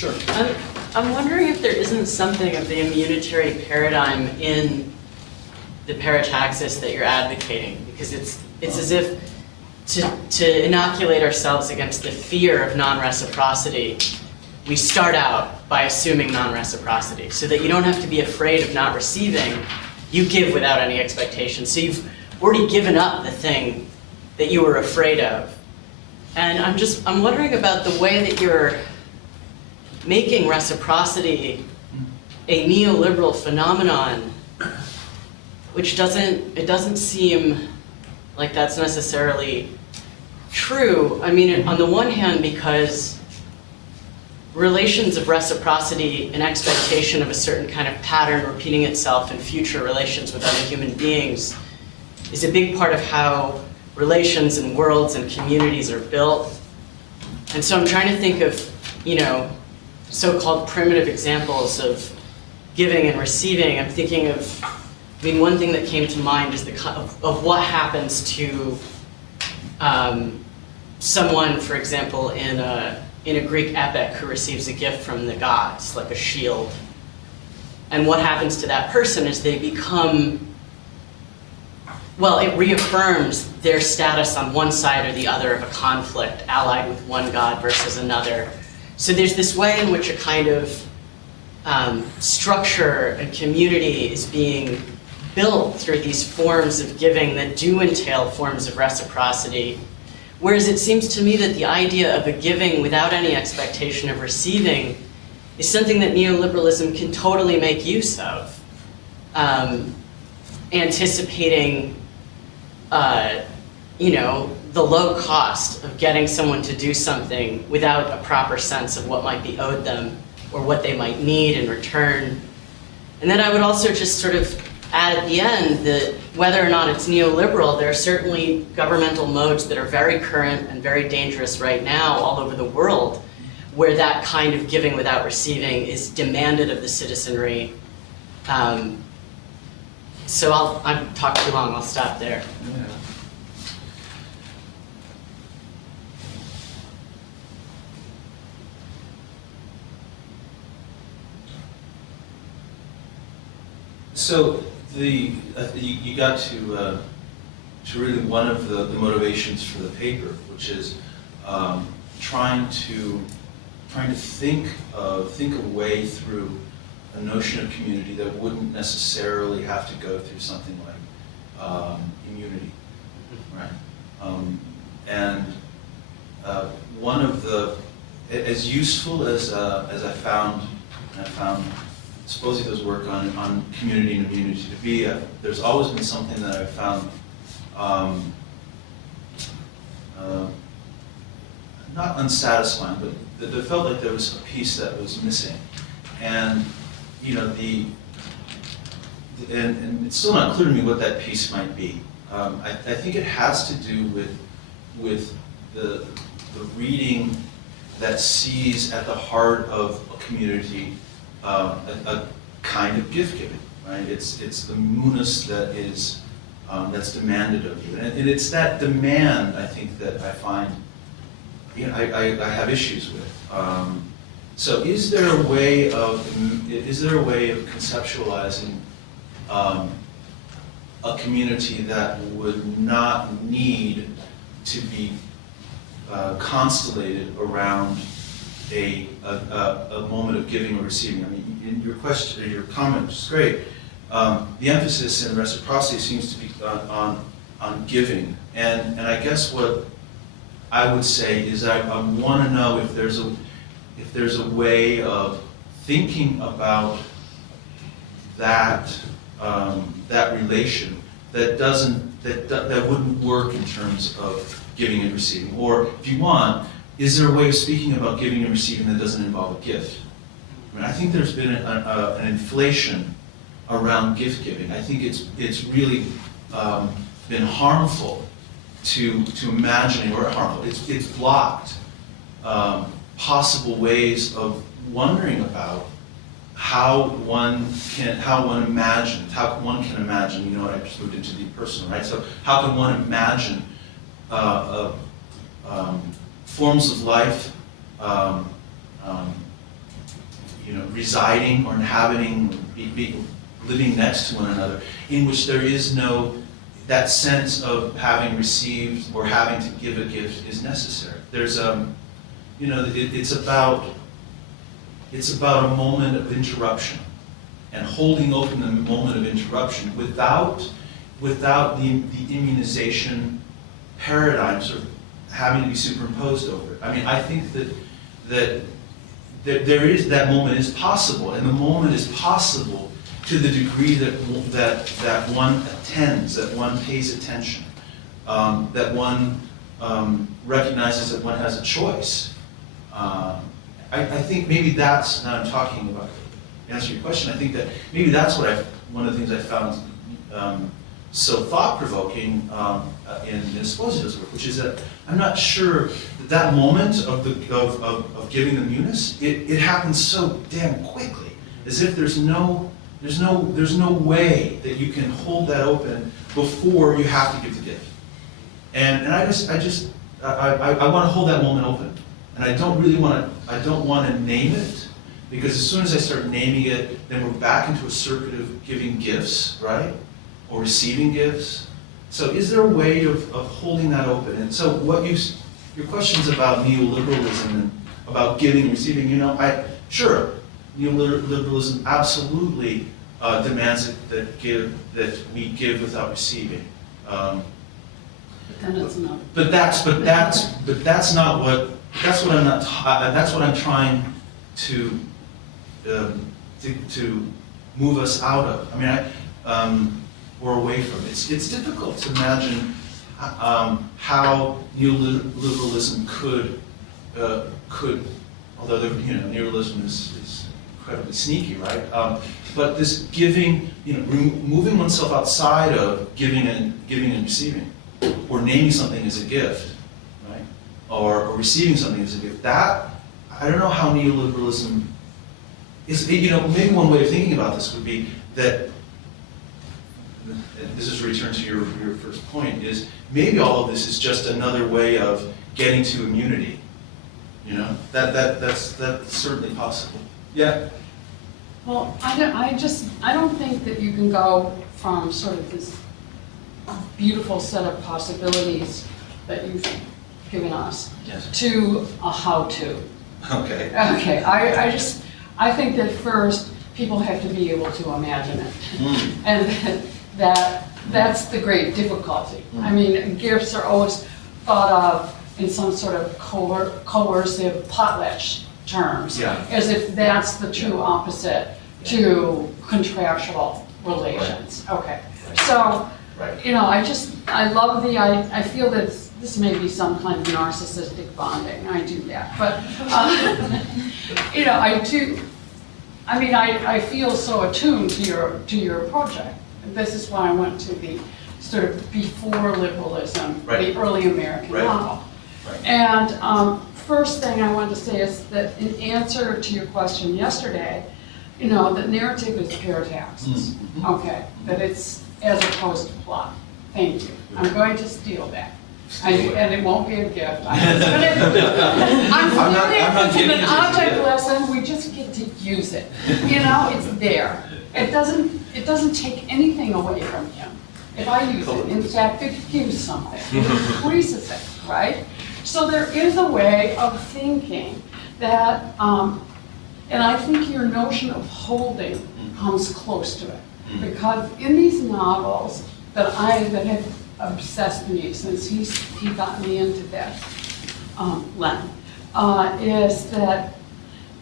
Sure. I'm wondering if there isn't something of the immunitary paradigm in the parataxis that you're advocating, because it's as if to inoculate ourselves against the fear of non-reciprocity, we start out by assuming non-reciprocity, so that you don't have to be afraid of not receiving. You give without any expectation. So you've already given up the thing that you were afraid of. And I'm wondering about the way that you're making reciprocity a neoliberal phenomenon, which doesn't seem like that's necessarily true. I mean, on the one hand, because relations of reciprocity and expectation of a certain kind of pattern repeating itself in future relations with other human beings is a big part of how relations and worlds and communities are built. And so I'm trying to think of, so-called primitive examples of giving and receiving. I'm thinking of, one thing that came to mind is of what happens to someone, for example, in a Greek epic who receives a gift from the gods, like a shield. And what happens to that person is they become, it reaffirms their status on one side or the other of a conflict, allied with one god versus another. So there's this way in which a kind of structure and community is being built through these forms of giving that do entail forms of reciprocity. Whereas it seems to me that the idea of a giving without any expectation of receiving is something that neoliberalism can totally make use of, anticipating the low cost of getting someone to do something without a proper sense of what might be owed them or what they might need in return. And then I would also just sort of add at the end that whether or not it's neoliberal, there are certainly governmental modes that are very current and very dangerous right now all over the world, where that kind of giving without receiving is demanded of the citizenry. So I've talked too long, I'll stop there. Yeah. So you got to really one of the motivations for the paper, which is trying to think a way through a notion of community that wouldn't necessarily have to go through something like immunity, right? And one of the, as useful as I found supposedly those work on community and immunity to be, there's always been something that I've found not unsatisfying, but it felt like there was a piece that was missing. And and it's still not clear to me what that piece might be. I think it has to do with the reading that sees at the heart of a community a kind of gift giving, right? It's the munus that is that's demanded of you, and it's that demand, I think, that I find I have issues with. So is there a way of conceptualizing a community that would not need to be constellated around a moment of giving or receiving? I mean, in your question, or your comment, which is great, the emphasis in reciprocity seems to be on giving, and I guess what I would say is I want to know if there's a way of thinking about that relation that wouldn't work in terms of giving and receiving, or if you want, is there a way of speaking about giving and receiving that doesn't involve a gift? I mean, I think there's been an inflation around gift giving. I think it's really been harmful to imagining, or harmful. It's blocked possible ways of wondering about how one can imagine. You know what? I just moved into the personal, right? So how can one imagine forms of life residing or inhabiting, living next to one another, in which there is no, that sense of having received or having to give a gift is necessary. There's it's about a moment of interruption, and holding open the moment of interruption without the immunization paradigm sort of having to be superimposed over it. I mean, I think that there is, that moment is possible, and the moment is possible to the degree that one attends, that one pays attention, that one recognizes that one has a choice. I think maybe that's, now I'm talking about, to answer your question, I think that maybe that's one of the things I found so thought-provoking in Esposito's work, which is that I'm not sure that moment of giving the munus, it happens so damn quickly, as if there's no way that you can hold that open before you have to give the gift. And I want to hold that moment open, and I don't want to name it, because as soon as I start naming it, then we're back into a circuit of giving gifts, right? Or receiving gifts. So is there a way of holding that open? And so your questions about neoliberalism and about giving and receiving, sure, neoliberalism absolutely demands that we give without receiving. But then it's not. But that's not what, that's what I'm trying to move us out of. I mean, or away from. It's difficult to imagine how neoliberalism could, although neoliberalism is incredibly sneaky, right? But this giving, moving oneself outside of giving and receiving, or naming something as a gift, right? Or receiving something as a gift. That, I don't know how neoliberalism is. Maybe one way of thinking about this would be that, and this is a return to your first point, is maybe all of this is just another way of getting to immunity. That's certainly possible. Yeah. Well, I don't think that you can go from sort of this beautiful set of possibilities that you've given us, Yes. to a how-to. Okay. Okay, I think that first people have to be able to imagine it. And that's the great difficulty. I mean, gifts are always thought of in some sort of coercive potlatch terms, Yeah. as if that's the true opposite to contractual relations. Okay, so, Right. I love I feel that this may be some kind of narcissistic bonding, I do that, but, I feel so attuned to your project. This is why I went to the sort of before liberalism, Right. the early American Right. model. Right. And first thing I wanted to say is that in answer to your question yesterday, the narrative is parataxis. Mm-hmm. Okay, that it's as opposed to plot. Thank you. I'm going to steal that. And it won't be a gift. I'm I'm not it's giving an it to you. object lesson, we just get to use it. It's there. It doesn't take anything away from you if I use it. In fact, it gives something. It increases it, right? So there is a way of thinking that, and I think your notion of holding comes close to it. Because in these novels that have obsessed me since he got me into that, Len, is that,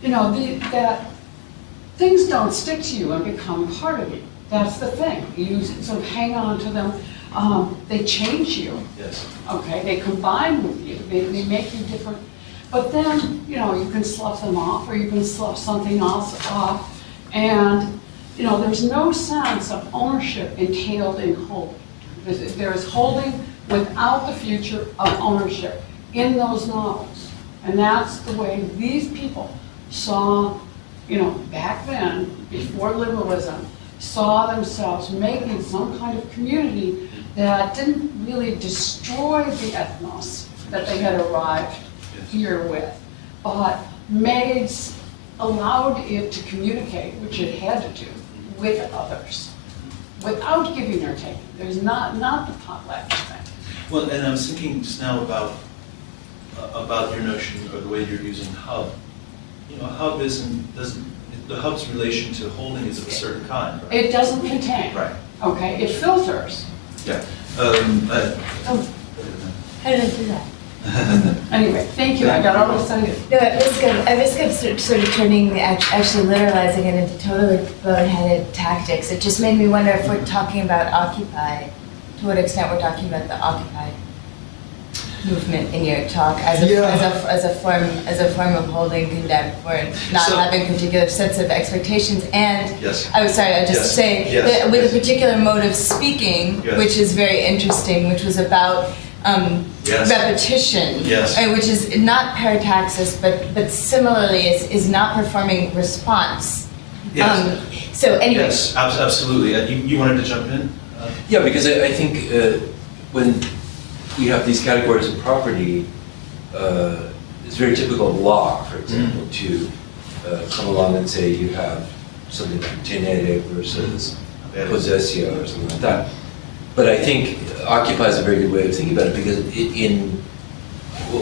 that things don't stick to you and become part of you. That's the thing. You sort of hang on to them. They change you. Yes. Okay, they combine with you. They make you different. But then, you can slough them off, or you can slough something else off. And, there's no sense of ownership entailed in holding. There is holding without the future of ownership in those novels. And that's the way these people saw, back then, before liberalism, saw themselves making some kind of community that didn't really destroy the ethnos that they had arrived here with, but made allowed it to communicate, which it had to do, with others, without giving or taking. There's not the potlatch thing. Well, and I was thinking just now about your notion or the way you're using hub. You know, a hub the hub's relation to holding is of a certain kind, right? It doesn't contain. Right. Okay, it filters. Yeah. Oh, how did I do that? Anyway, thank you, I got all excited. No, at risk of sort of turning, actually literalizing it into totally boneheaded tactics, it just made me wonder if we're talking about Occupy, to what extent we're talking about the Occupy movement in your talk as a form of holding contempt for not having particular sets of expectations. And Yes. I was sorry, I just say that with a particular mode of speaking, Yes. which is very interesting, which was about Yes. repetition, Yes. which is not parataxis, but similarly is not performing response. Yes. So anyway, Yes, absolutely. You wanted to jump in? Yeah, because I think when we have these categories of property, it's very typical of law, for example, to come along and say you have something like tenere versus possessio or something like that. But I think occupy is a very good way of thinking about it, because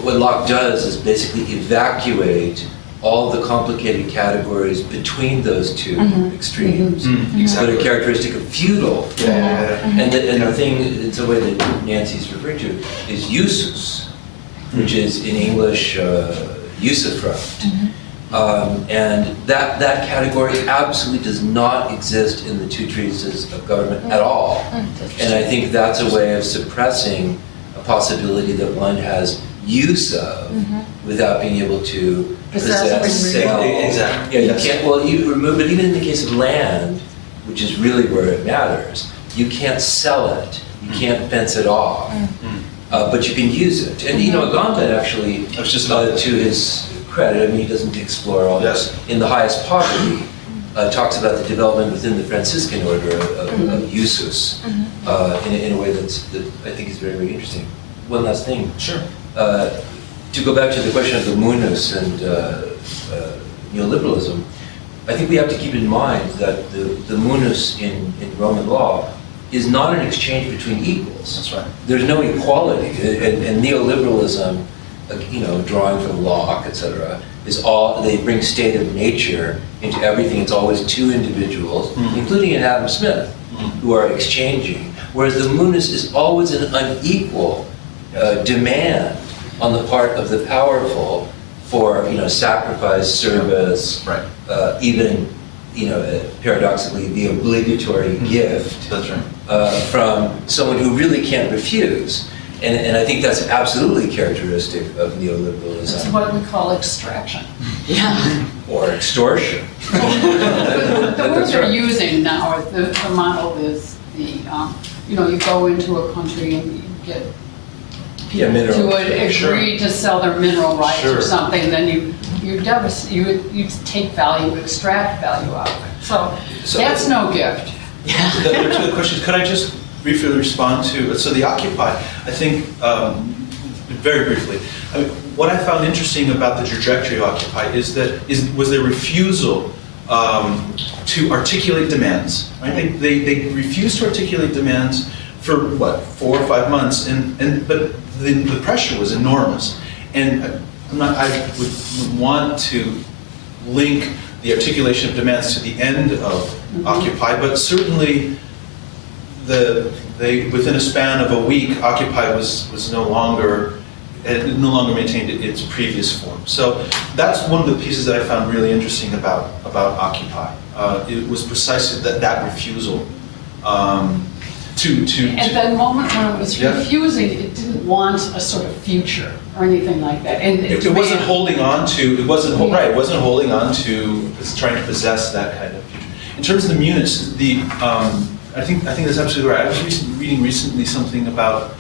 what Locke does is basically evacuate all the complicated categories between those two extremes. Exactly. But a characteristic of feudal. And the thing, it's a way that Nancy's referring to, is usus, which is in English usufruct. And that category absolutely does not exist in the two treatises of government at all. And I think that's a way of suppressing a possibility that one has use of without being able to possess, sell. Exactly. Yeah, you can't, well, you remove it, even in the case of land, which is really where it matters, you can't sell it, you can't fence it off, but you can use it. And, you know, Agamben actually, I was just to his credit, I mean, he doesn't explore all this. In The Highest Poverty, talks about the development within the Franciscan order of usus in a way that I think is very, very interesting. One last thing. Sure. To go back to the question of the munus and neoliberalism, I think we have to keep in mind that the munus in Roman law is not an exchange between equals. That's right. There's no equality, and neoliberalism, you know, drawing from Locke, etc., is all, they bring state of nature into everything. It's always two individuals, including in Adam Smith, who are exchanging, whereas the munus is always an unequal demand on the part of the powerful for, you know, sacrifice, service, even, you know, paradoxically, the obligatory gift. That's right. From someone who really can't refuse. And I think that's absolutely characteristic of neoliberalism. That's what we call extraction. Yeah. Or extortion. The word they're using now, the model is you know, you go into a country and you get people to agree to sell their mineral rights or something, then you take value, extract value out of it. So that's no gift. There are two questions. Could I just briefly respond to, so the Occupy, I think, very briefly, I mean, what I found interesting about the trajectory of Occupy was their refusal to articulate demands. Right? They refused to articulate demands for, 4 or 5 months, but the pressure was enormous. And I would want to link the articulation of demands to the end of Occupy, but certainly within a span of a week, Occupy was no longer maintained its previous form. So that's one of the pieces that I found really interesting about Occupy. It was precisely that refusal to At that moment when it was refusing, it didn't want a sort of future or anything like that. And it wasn't holding on to. It wasn't right. It wasn't holding on to. It's trying to possess that kind of future. In terms of the munus, I think that's absolutely right. I was reading recently something about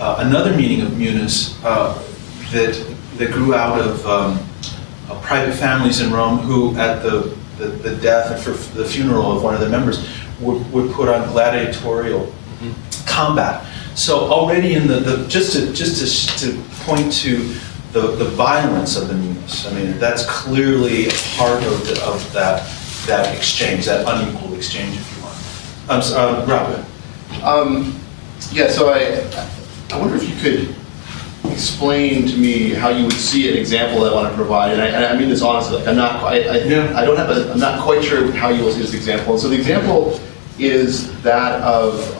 another meaning of munus that grew out of private families in Rome who, at the death and for the funeral of one of the members, would put on gladiatorial combat. So already in just to point to the violence of the news. I mean, that's clearly a part of that exchange, that unequal exchange, if you want. Rob. Yeah, so I wonder if you could explain to me how you would see an example that I want to provide, and I mean this honestly. Like I'm not quite sure how you will see this example. And so the example is that of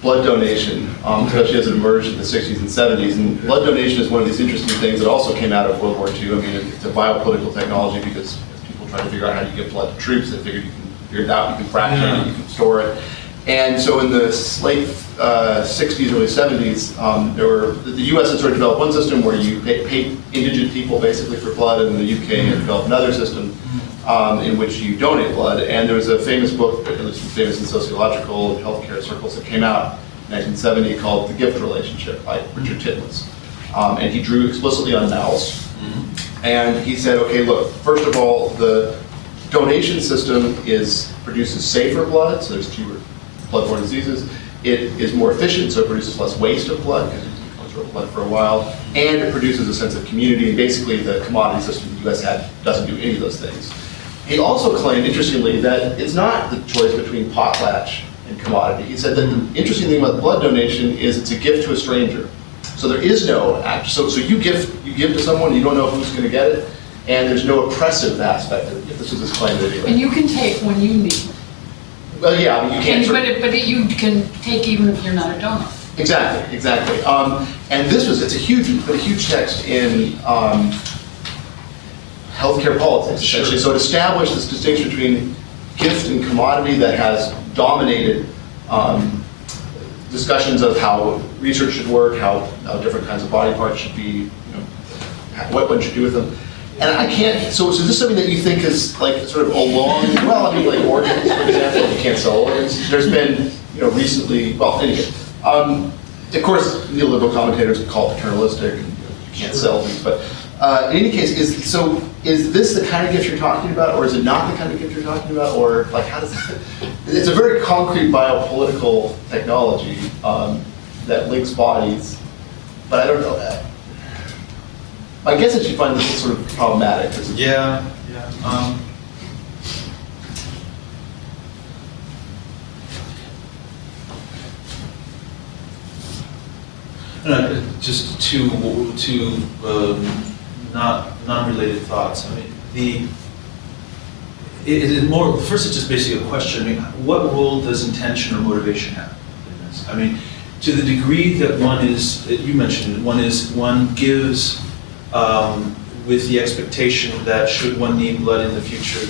blood donation, especially as it emerged in the 60s and 70s. And blood donation is one of these interesting things that also came out of World War II. I mean, it's a biopolitical technology because as people try to figure out how to give blood to troops, they figured you can figure it out, you can fraction it, you can store it. And so in the late 60s, early 70s, the US had sort of developed one system where you paid indigent people basically for blood, and the UK had developed another system in which you donate blood. And there was a famous book, at least famous in sociological and healthcare circles, that came out in 1970 called The Gift Relationship by Richard Titmuss. And he drew explicitly on mouse. And he said, okay, look, first of all, the donation system produces safer blood, so there's fewer bloodborne diseases. It is more efficient, so it produces less waste of blood because you can control blood for a while, and it produces a sense of community. And basically, the commodity system the U.S. had doesn't do any of those things. He also claimed, interestingly, that it's not the choice between potlatch and commodity. He said that the interesting thing about blood donation is it's a gift to a stranger. So there is no act. So you give to someone, you don't know who's going to get it, and there's no oppressive aspect of it. If this was his claim anyway. And you can take when you need. Well, yeah, I mean, you can't. But you can take even if you're not a donor. Exactly. And it's a huge text in healthcare politics, essentially. Sure. So it established this distinction between gift and commodity that has dominated discussions of how research should work, how different kinds of body parts should be, what one should do with them. And I can't, so is this something that you think is like sort of along, well, I mean, like organs, for example, you can't sell organs. There's been, recently, well, anyway. Of course, neoliberal commentators call it paternalistic, and you can't sell things, but in any case, is this the kind of gift you're talking about, or is it not the kind of gift you're talking about, or like how does that, it's a very concrete biopolitical technology that links bodies, but I don't know that. I guess that you find this sort of problematic. Yeah. Just two non-related thoughts. I mean, first it's just basically a question. I mean, what role does intention or motivation have in this? I mean, to the degree that you mentioned it, one gives with the expectation that should one need blood in the future,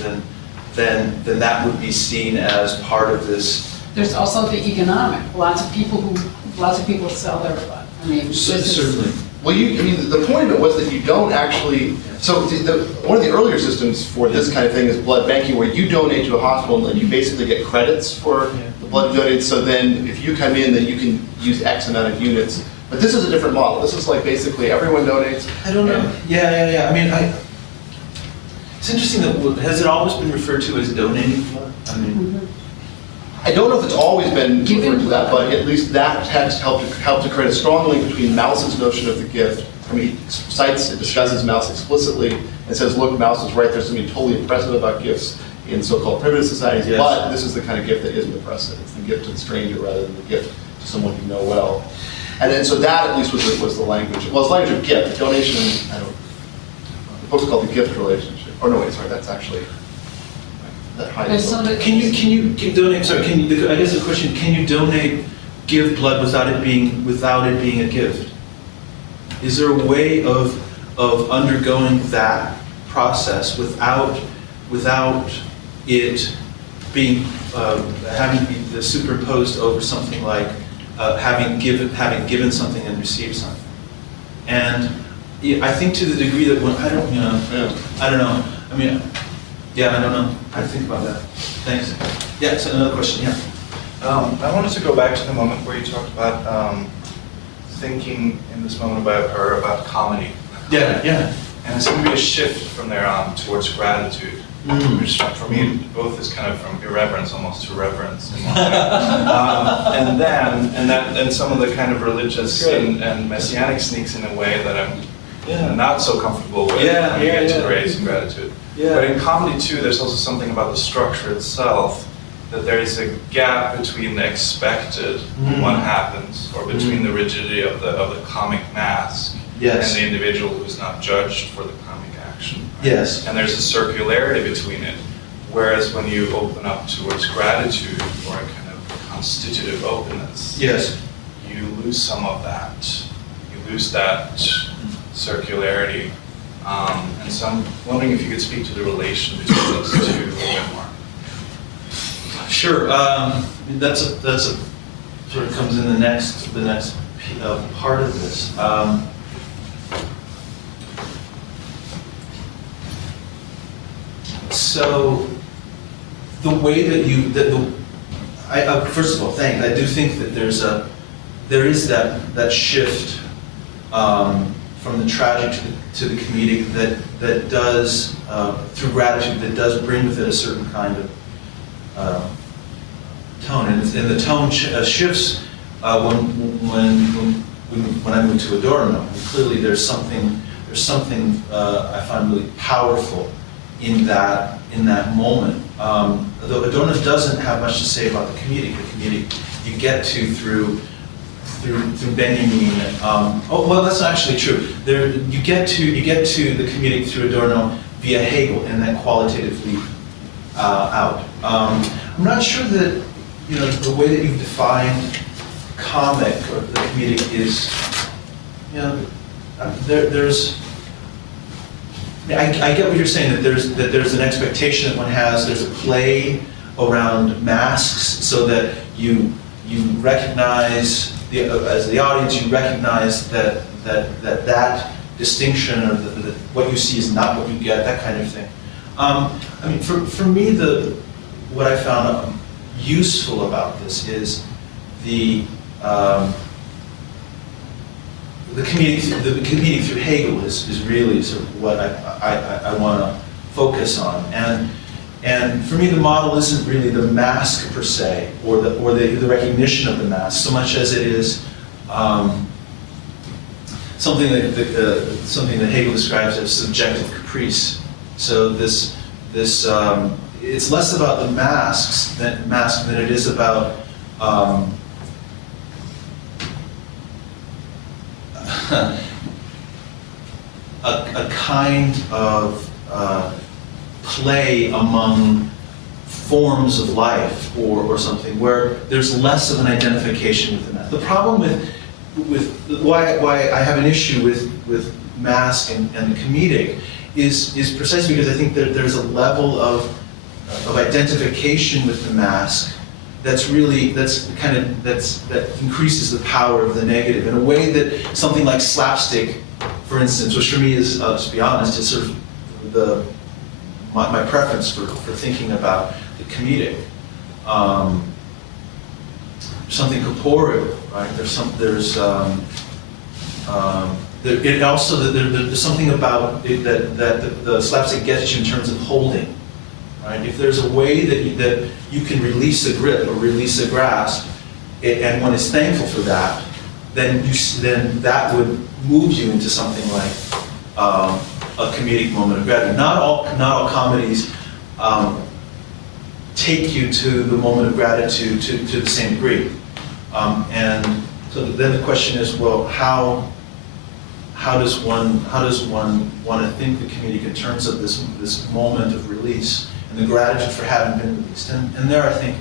then that would be seen as part of this. There's also the economic. Lots of people sell their blood. I mean, Certainly. Well, the point of it was that you don't actually. So one of the earlier systems for this kind of thing is blood banking, where you donate to a hospital and you basically get credits for the blood donated. So then, if you come in, then you can use X amount of units. But this is a different model. This is like basically everyone donates. I don't know. Yeah. I mean, it's interesting that has it always been referred to as donating blood? I mean, I don't know if it's always been referred to that, but at least that text helped to create a strong link between Mouse's notion of the gift. I mean, he discusses Mouse explicitly and says, look, Mouse is right, there's something totally oppressive about gifts in so-called primitive societies, yes. But this is the kind of gift that isn't oppressive. It's the gift to the stranger rather than the gift to someone you know well. And then, so that at least was the language. Well, it's language of gift. The donation, the book's called The Gift Relationship. Oh, no, wait, sorry, that's actually, that hides. can you donate? Sorry, I guess the question: can you give blood without it being a gift? Is there a way of undergoing that process without it being having to be superimposed over something like having given something and received something? And I think to the degree that I don't know. I mean. Yeah, I don't know. I think about that. Thanks. Yeah, so another question, yeah. I wanted to go back to the moment where you talked about thinking in this moment about comedy. Yeah. And it's going to be a shift from there on towards gratitude, which for me both is kind of from irreverence almost to reverence in one way. And some of the kind of religious and messianic sneaks in a way that I'm not so comfortable with when you get to grace and gratitude. But in comedy too, there's also something about the structure itself, that there is a gap between the expected, what happens, or between the rigidity of the comic mask and the individual who's not judged for the comic action. Right? Yes. And there's a circularity between it. Whereas when you open up towards gratitude or a kind of constitutive openness, you lose some of that. You lose that circularity. And so I'm wondering if you could speak to the relation between those two a little bit more. Sure. That's a sort of comes in the next part of this. So the way that first of all, I do think that there is that shift from the tragic to the comedic that does through gratitude, that does bring with it a certain kind of tone, and the tone shifts when I move to Adorno. And clearly, there's something I find really powerful in that moment. Though Adorno doesn't have much to say about the comedic. The comedic you get to through Benjamin. Well, that's not actually true. You get to the comedic through Adorno via Hegel, and then qualitatively out. I'm not sure that the way that you've defined comic or the comedic is, there's. I get what you're saying, that there's an expectation that one has. There's a play around masks, so that you recognize as the audience, you recognize that distinction, or that what you see is not what you get, that kind of thing. I mean, for me, what I found useful about this is the comedic through Hegel is really sort of what I want to focus on, and for me the model isn't really the mask per se, or the recognition of the mask, so much as it is something that Hegel describes as subjective caprice. So this it's less about the mask than it is about a kind of play among forms of life or something, where there's less of an identification with the mask. The problem with why I have an issue with mask and the comedic is precisely because I think that there's a level of identification with the mask that increases the power of the negative in a way that something like slapstick, for instance, which for me is, to be honest, is sort of my preference for thinking about the comedic. Something corporeal, right? There's there's something about it that the slapstick gets you in terms of holding. Right? If there's a way that you can release a grip or release a grasp, and one is thankful for that, then that would move you into something like a comedic moment of gratitude. Not all comedies take you to the moment of gratitude to the same degree, and so then the question is, well, how does one want to think the comedic in terms of this moment of release and the gratitude for having been released? And there, I think,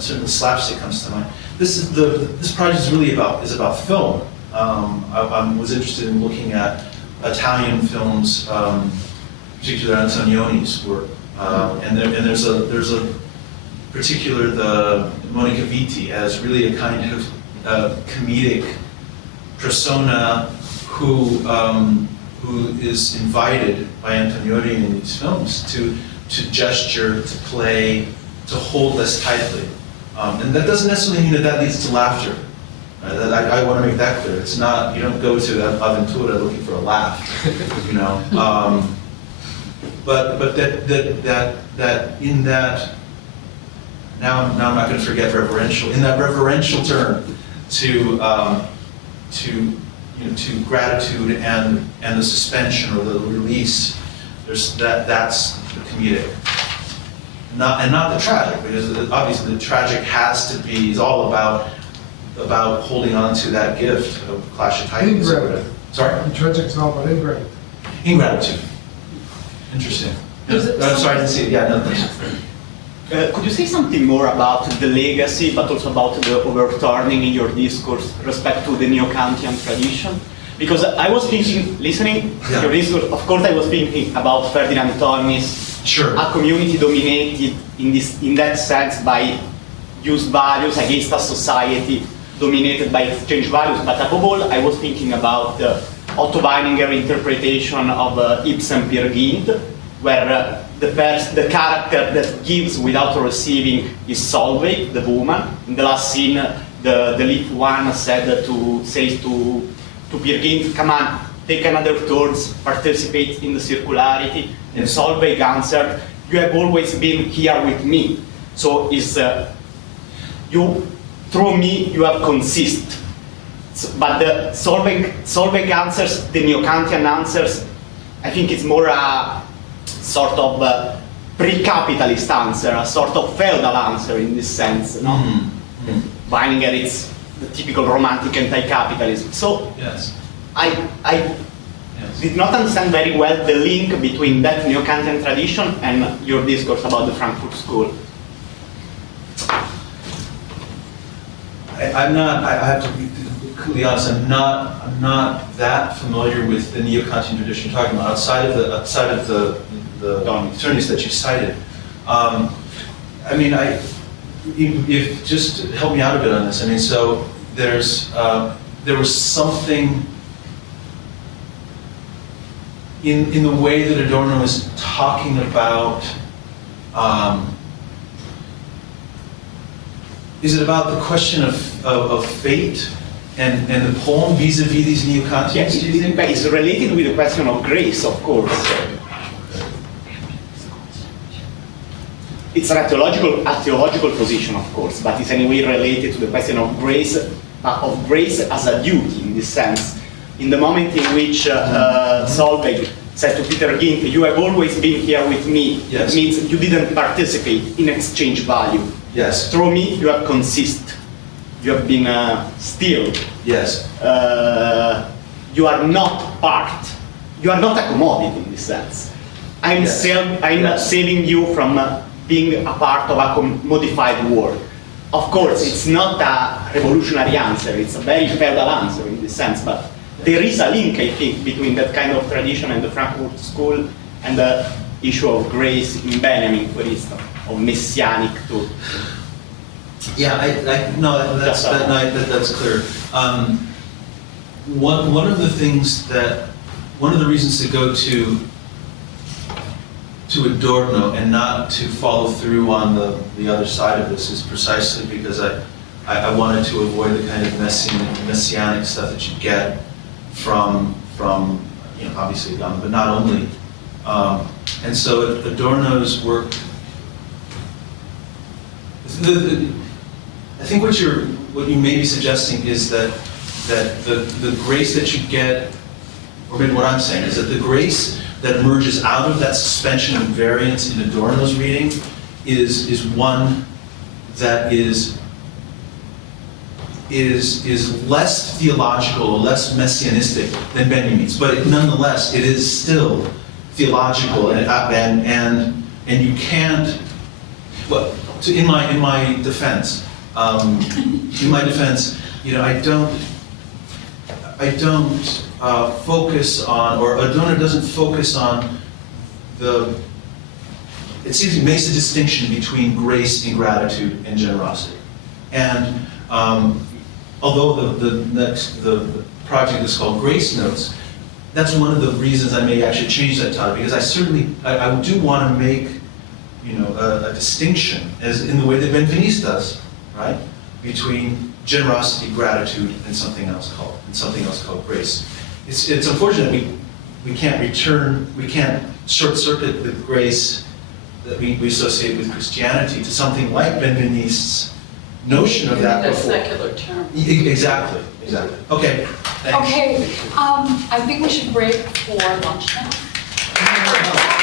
certainly slapstick comes to mind. This project is really about film. I was interested in looking at Italian films, particularly Antonioni's work, and there's a particular the Monica Vitti as really a kind of comedic persona who is invited by Antonioni in these films to gesture, to play, to hold less tightly. And that doesn't necessarily mean that leads to laughter. I want to make that clear. It's not, you don't go to Aventura looking for a laugh, you know. But that in that, now I'm not going to forget reverential, in that reverential turn to gratitude and the suspension or the release, that's the comedic. Not the tragic, because obviously the tragic is all about holding on to that gift of Clash of Titans. Ingratitude. Sorry? The tragic's not about ingratitude. Ingratitude. Interesting. I'm sorry, I didn't see it. Yeah, no, thanks. Could you say something more about the legacy, but also about the overturning in your discourse respect to the Neo-Kantian tradition? Because I was thinking, listening to your discourse, of course I was thinking about Ferdinand Tönnies, Sure. a community dominated in that sense by used values against a society dominated by exchange values. But above all, I was thinking about Otto Weininger interpretation of Ibsen Peer Gynt, where the character that gives without receiving is Solveig, the woman. In the last scene, the lead one says to Peer Gynt, come on, take another turns, participate in the circularity. And Solveig answered, you have always been here with me. So through me you have consist. But the Solveig answers, the Neo-Kantian answers, I think it's more a sort of pre-capitalist answer, a sort of feudal answer in this sense. No? Mm-hmm. Weininger is the typical romantic anti-capitalism. So Yes. I did not understand very well the link between that Neo-Kantian tradition and your discourse about the Frankfurt School. I have to be completely honest, I'm not that familiar with the Neo-Kantian tradition you're talking about, outside of the attorneys that you cited. I mean, if just help me out a bit on this. I mean, so there was something in the way that Adorno is talking about. Is it about the question of fate and the poem vis-a-vis these Neo-Kantians, do you think? It's related with the question of grace, of course. It's a theological position, of course, but it's anyway related to the question of grace as a duty in this sense. In the moment in which Solveig said to Peter Gynt, you have always been here with me, Yes. It means you didn't participate in exchange value. Yes. Through me, you have consist. You have been still. Yes. You are not part. You are not a commodity in this sense. I'm Yes. not saving you from being a part of a commodified world. Of course, it's not a revolutionary answer. It's a very feudal answer in this sense, but there is a link, I think, between that kind of tradition and the Frankfurt School and the issue of grace in Benjamin, for instance, of messianic too. Yeah, that's clear. One of the reasons to go to Adorno and not to follow through on the other side of this is precisely because I wanted to avoid the kind of messianic stuff that you get from obviously Adorno, but not only. And so Adorno's work. I think what you may be suggesting is that the grace that you get, or maybe what I'm saying is that the grace that emerges out of that suspension of variance in Adorno's reading is one that is less theological or less messianistic than Benjamin's, but nonetheless it is still theological and you can't. Well, in my defense, I don't focus on, or Adorno doesn't focus on it seems he makes a distinction between grace and gratitude and generosity. And although the project is called Grace Notes, that's one of the reasons I may actually change that title, because I do want to make a distinction, as in the way that Benveniste does, right, between generosity, gratitude, and something else called grace. It's unfortunate we can't short circuit the grace that we associate with Christianity to something like Benveniste's notion of that before. secular term. Exactly. Okay, thanks. Okay, I think we should break for lunch now.